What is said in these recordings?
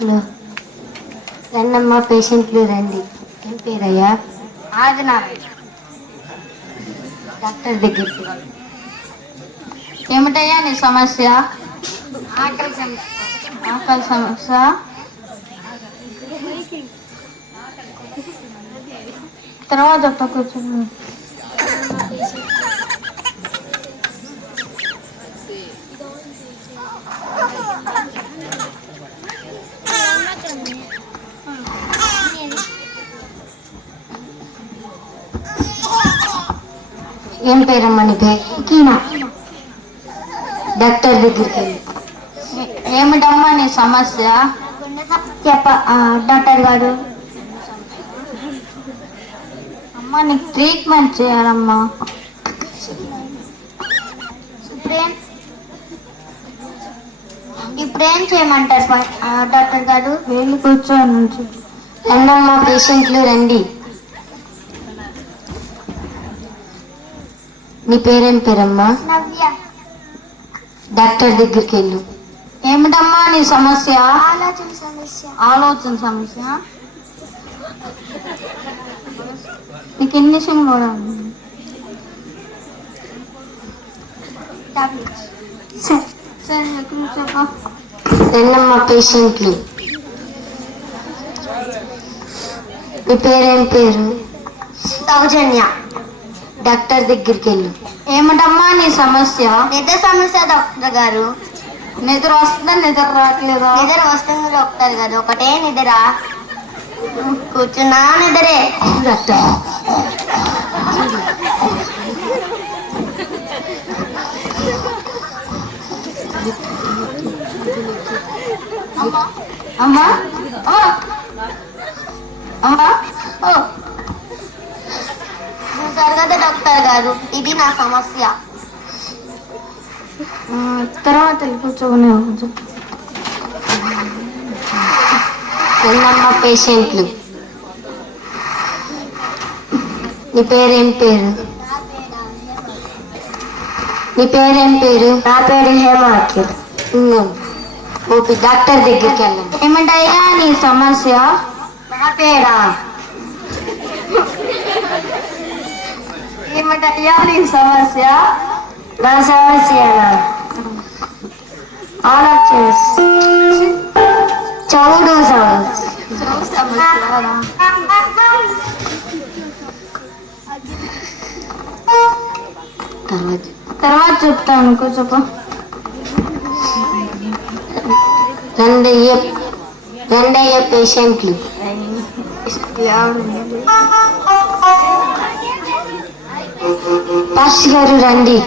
Hello, రండమ్మా, పేషెంట్లు రండి. ఏం పేరయ్యా? ఆదినారాయణ. డాక్టర్ దగ్గరికి. ఏమిటయ్యా నీ సమస్య? ఆకలి సమస్య. ఆకలి సమస్య. తర్వాత చెప్తా, కూర్చొని. ఏం పేరమ్మా నీ పేరు? కీనా. డాక్టర్ దగ్గరికి వెళ్ళి. ఏమిటమ్మా నీ సమస్య? డాక్టర్ గారు, అమ్మా నీకు ట్రీట్మెంట్ చేయాలమ్మా. ఇప్పుడేం చేయమంటారు డాక్టర్ గారు? వెళ్ళి కూర్చోని. రండమ్మా, పేషెంట్లు రండి. నీ పేరేం పేరమ్మా? నవ్య. డాక్టర్ దగ్గరికి వెళ్ళు. ఏమిటమ్మా నీ సమస్య? ఆలోచన సమస్య. ఆలోచన సమస్య. నీకు ఇంజక్షన్ కూడా ఉంది. సరే కూర్చోపా. రండమ్మా, పేషెంట్లు. నీ పేరేం పేరు? సౌజన్య. డాక్టర్ దగ్గరికి వెళ్ళు. ఏమిటమ్మా నీ సమస్య? నిద్ర సమస్య డాక్టర్ గారు. నిద్ర వస్తుందా, నిద్ర రావట్లేదా? నిద్ర వస్తుంది డాక్టర్ గారు. ఒకటే నిద్ర. కూర్చున్నా నిద్రే. డాక్టర్, అమ్మా అమ్మా అమ్మా. జరగదు డాక్టర్ గారు, ఇది నా సమస్య. తర్వాత కూర్చోనే కూర్చో. రండమ్మా, పేషెంట్లు. నీ పేరేం పేరు? నీ పేరేం పేరు? నా పేరు హేమాఖ్యుడు. ఓపి డాక్టర్ దగ్గరికి వెళ్ళండి. ఏమిటయ్యా నీ సమస్య? నా పేరా? ఏమిటయ్యా నీ సమస్య? నా సమస్య ఆలోచన చౌడు సమస్య. తర్వాత చెప్తాను, కూర్చోపో. రెండయ్య పేషెంట్లు. పాస్టర్ గారు రండి.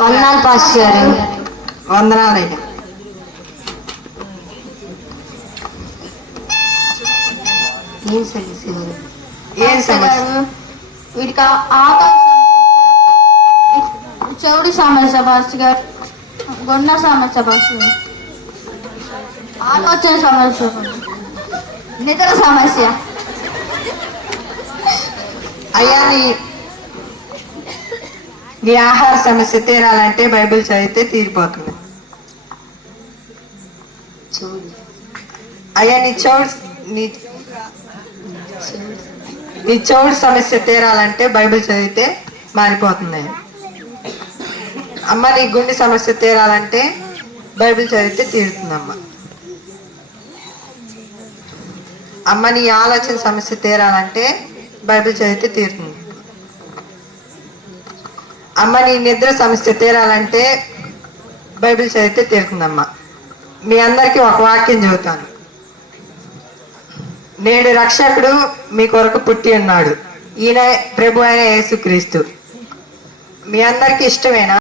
వందనాలు పాస్టర్ గారు. వందనాలయ్యా. ఏం సమస్య గారు? ఏం సమస్య? వీడికి ఆకలి చెవుడి సమస్య పాస్టర్ గారు. గుండె సమస్య పాస్టర్ గారు. ఆలోచన సమస్య. నిద్ర సమస్య. అయ్యా, నీ ఆహార సమస్య తీరాలంటే బైబిల్ చదివితే తీరిపోతుంది. చూడు అయ్యా, నీ చౌడు సమస్య తీరాలంటే బైబిల్ చదివితే మారిపోతుంది. అమ్మ, నీ గుండె సమస్య తీరాలంటే బైబిల్ చదివితే తీరుతుందమ్మా. అమ్మ, నీ ఆలోచన సమస్య తీరాలంటే బైబిల్ చదివితే తీరుతుంది. అమ్మ, నీ నిద్ర సమస్య తీరాలంటే బైబిల్ చదివితే తీరుతుందమ్మా. మీ అందరికీ ఒక వాక్యం చెబుతాను. నేడు రక్షకుడు మీ కొరకు పుట్టి ఉన్నాడు, ఈయన ప్రభు అయిన యేసుక్రీస్తు. మీ అందరికీ ఇష్టమేనా?